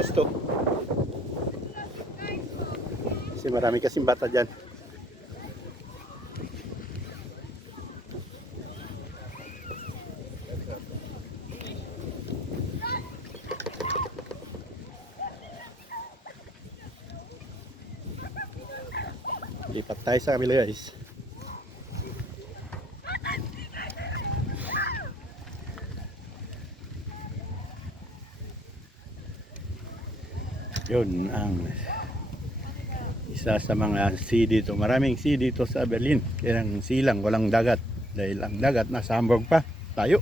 Gusto. Kasi marami kasing bata dyan. Lipat tayo sa kabila guys. Yun ang isa sa mga sea dito. Maraming sea dito sa Berlin. Kaya ang silang walang dagat. Dahil ang dagat nasa Hamburg pa. Tayo.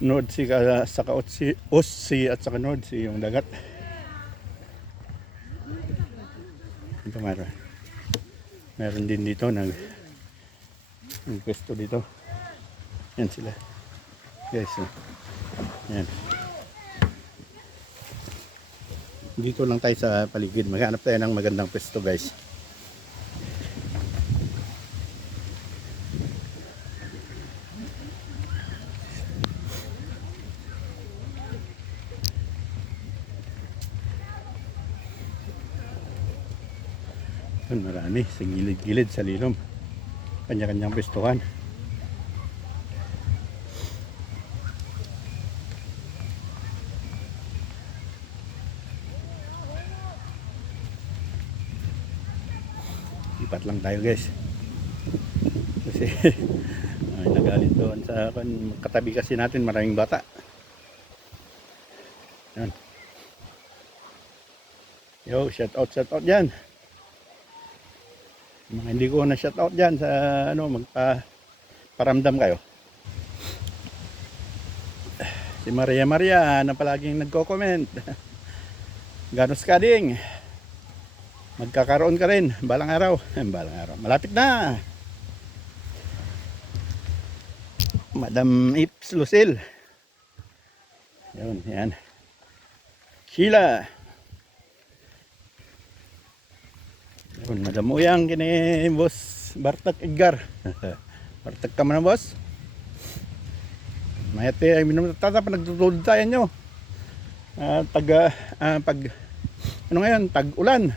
North Sea saka Ostsee at saka North Sea yung dagat. Ito meron din dito ng pwesto dito. Yan sila. Yes. Yan. Dito lang tayo sa paligid. Maghanap tayo ng magandang pwesto guys. Yun, marami sa gilid-gilid sa lilom. Kanya-kanyang pwestuhan. Lipat lang tayo guys. Kasi ay nagalit doon sa katabi kasi natin maraming bata. Yan. Yo, shout out dyan. Mga hindi ko na shout out dyan sa magparamdam kayo. Si Maria na palaging nagko-comment. Ganos ka ding. Magkakaroon ka rin balang araw. Balang araw. Malapit na. Madam Ips Lucille. Yan. Sheila. Yun, Madam Uyang kini Boss Bartak Edgar. Bartak ka man na boss. Mayate ay minumtata pa nagtutulod tayo nyo. Tag-ulan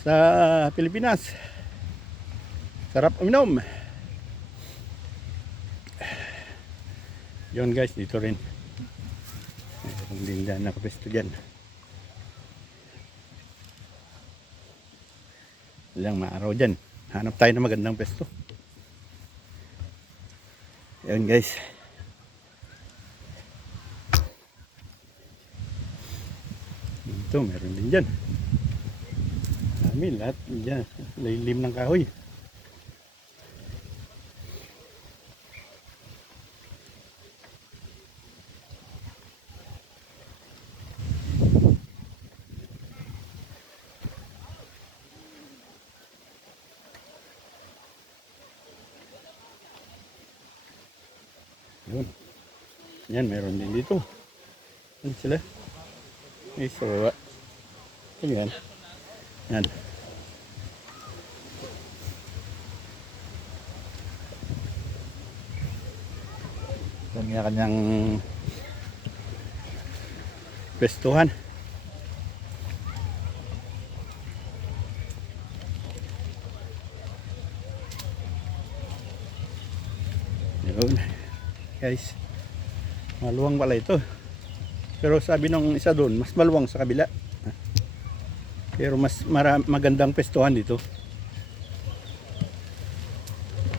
sa Pilipinas. Sarap uminom. Yun guys, dito rin. Mayroong din dyan nakapesto dyan. Walang maaraw dyan. Hanap tayo ng magandang pesto. Yan guys. Ito meron din dyan. Dami lahat dyan. Lilim ng kahoy. Yun. Yan, meron din dito. Yan sila. May sawa. Yan. Yan. Kanya-kanyang pestuhan. Yun. Guys, maluwang pala ito, pero sabi nung isa doon mas maluwang sa kabila, pero mas magandang pestuhan dito.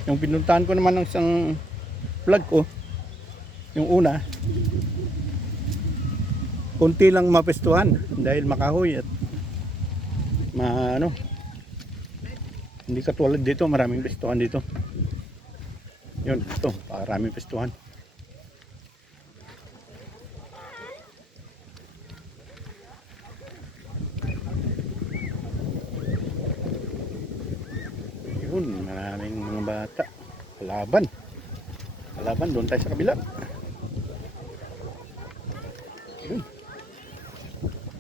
Yung pinuntahan ko naman ng isang vlog ko, yung una, konti lang mapestuhan dahil makahoy at hindi katulad dito, maraming pestuhan dito. Yun, ito, maraming pestuhan. Maraming mga bata. Kalaban doon tayo sa kabila.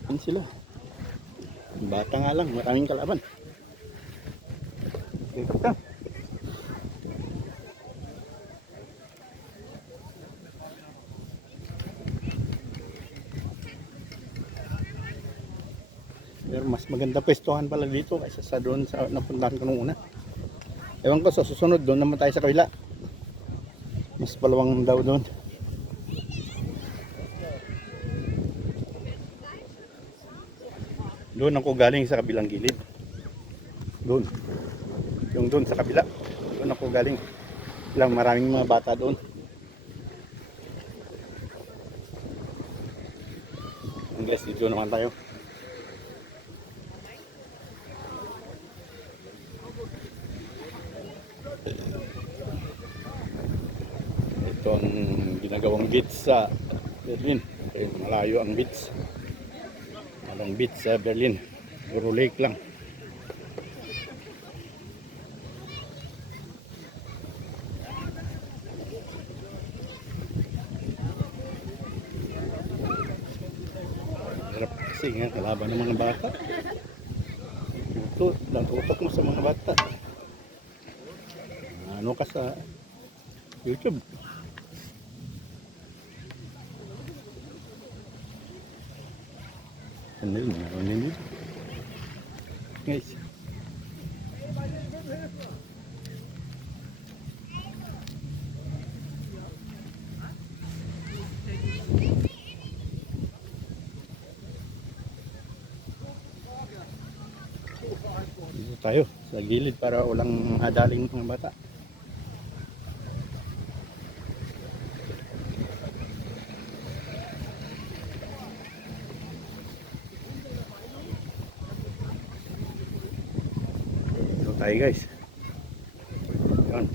Yun sila. Bata nga lang, maraming kalaban. Kita. Pero mas maganda pwestuhan pala dito kaysa sa doon sa napuntahan ko nung una. Ewan ko sa susunod doon naman tayo sa kabila. Mas palawang daw doon. Doon ako galing sa kabilang gilid. Doon. Yung doon sa kabila. Doon ako galing. Lang maraming mga bata doon. Guys, dito naman tayo. Ito ang ginagawang beach sa Berlin. Malayo ang beach. Walang beach sa Berlin. Puro lake lang. Hirap kasi nga kalaban ng mga bata. Ito, tutok mo sa mga bata. Ano ka sa YouTube? Ano yun? Ano yun? Guys. Dito tayo sa gilid para walang hadaling mga bata. Dito tayo guys. Yun.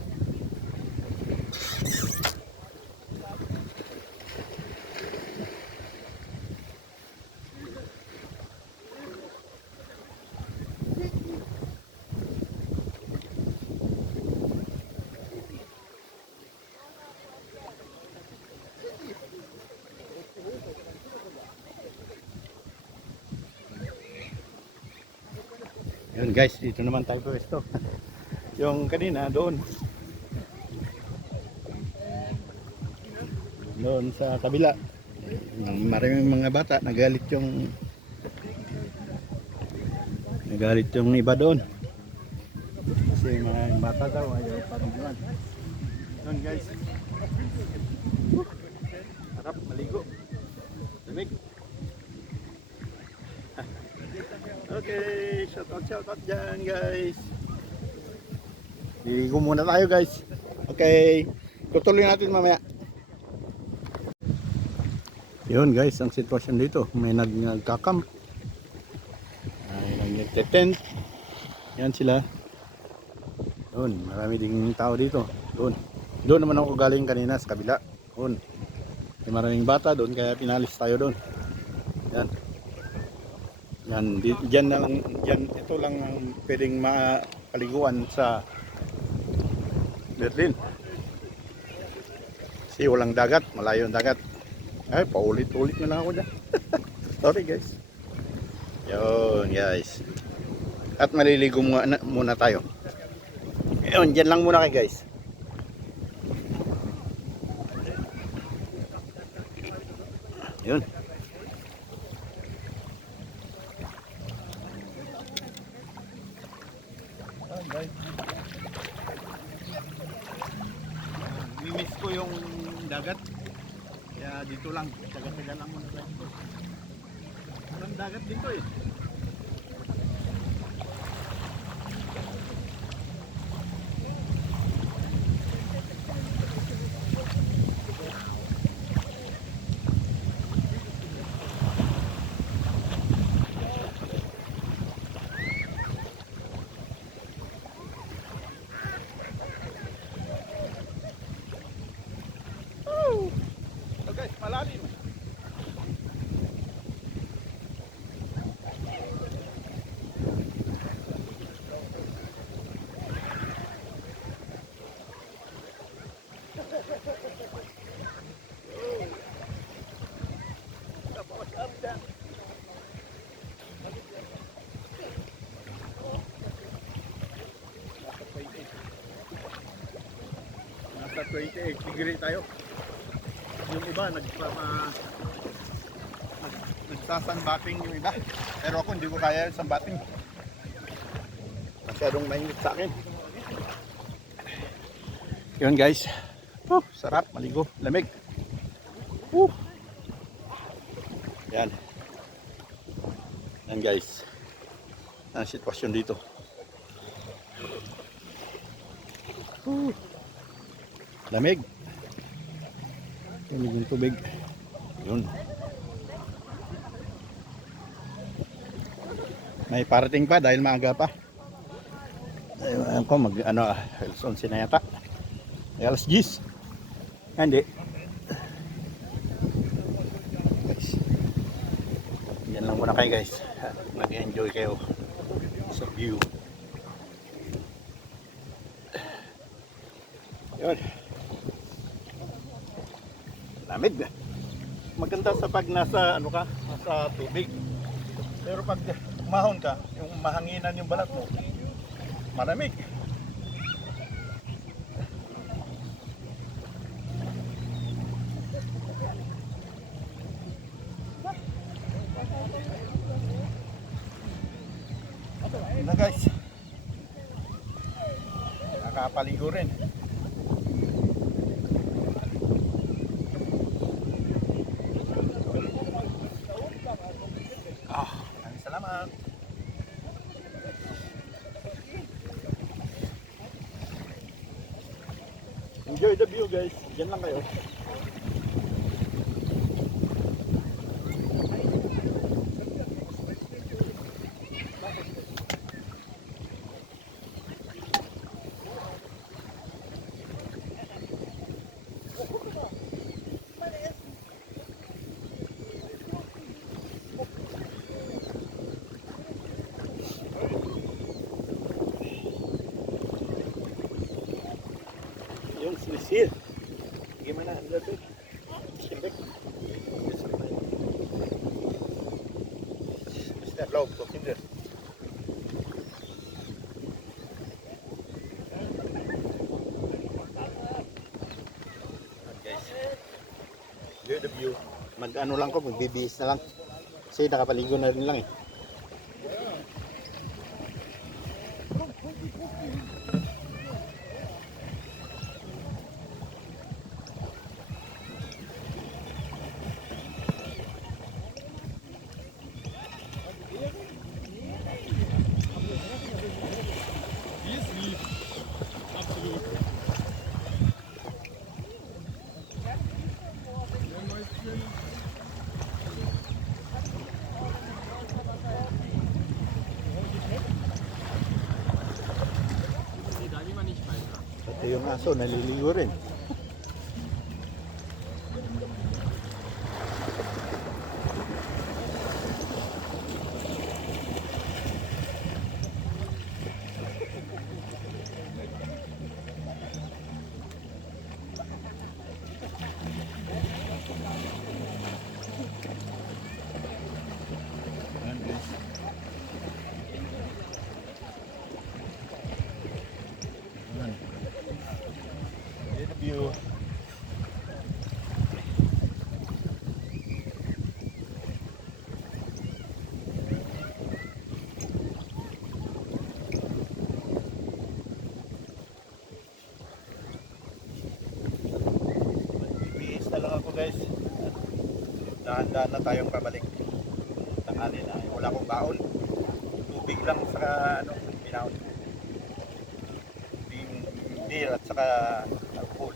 Yun guys, dito naman tayo pwesto. Yung kanina doon. Doon sa kabila. Maraming mga bata nagalit yung iba doon. Kasi mga bata daw ayaw pagbuwan. Doon guys. Harap maligo. Lamig. Okay, shout out dyan guys. Ligo muna tayo guys. Okay, tutuloy natin mamaya. Yun guys, ang sitwasyon dito. May nagkakam. May nagtetent. Yan sila. Doon, marami ding tao dito. Doon naman ako galing kanina sa kabila. Doon. May maraming bata doon kaya pinalis tayo doon. Yan. Yan, diyan na lang, diyan, ito lang ang pwedeng mapaliguan sa Berlin. Kasi walang dagat, malayo ang dagat. Ay, paulit-ulit na lang ako dyan. Sorry guys. Yun guys. At maliligo muna tayo. Yun, dyan lang muna kayo guys. Yun. Mimiss ko yung dagat. Kaya dito lang, taga-taga lang muna tayo dito. Walang dagat dito eh. Guys, malalim. Nasa 28 degree tayo. Yung iba nagsasunbathing yung iba. Pero ako hindi ko kaya yung sunbathing. Masyadong mainit sa akin. Yun guys. Sarap, maligo, lamig. Yan. Yan guys. Ang sitwasyon dito. Lamig. Lamig yung tubig. Yun. May parating pa dahil maaga pa. Ayun ko alas 11 na yata. Ay, alas 10. Hindi. Guys. Yan lang muna kayo guys. Mag-enjoy kayo sa view. Yun. Lamig. Maganda sa pag nasa nasa tubig. Pero pag umahon ka, yung mahanginan yung balat mo, malamig. Na guys, nakapaligo rin. Maraming salamat. Enjoy the view guys. Diyan lang kayo. Yung sisir. Gimana anda tuh? Simbek. Step low, go in there. Guys. View the view. Mag-ano lang ko, magbibihis na lang. Kasi nakapaligo na rin lang eh. Pati yung aso, naliligo rin. View. Bihis na lang ako guys. Dahan-dahan na tayong pabalik. Tanghali na. Wala akong baon. Tubig lang sa binaon. Beer at saka alcohol.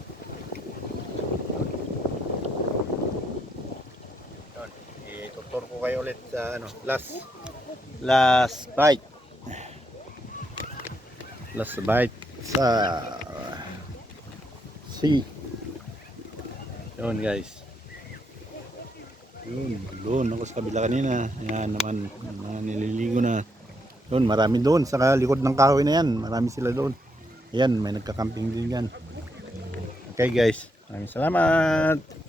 Yun. Itutur ko kayo ulit sa last bite. Last bite sa sea. Yun guys. Yun, doon ako sa kabila kanina. Yan naman, nililigo na. Yun, marami doon sa likod ng kahoy na yan. Marami sila doon. Yan, may nagka-camping din yan. Okay guys, maraming salamat.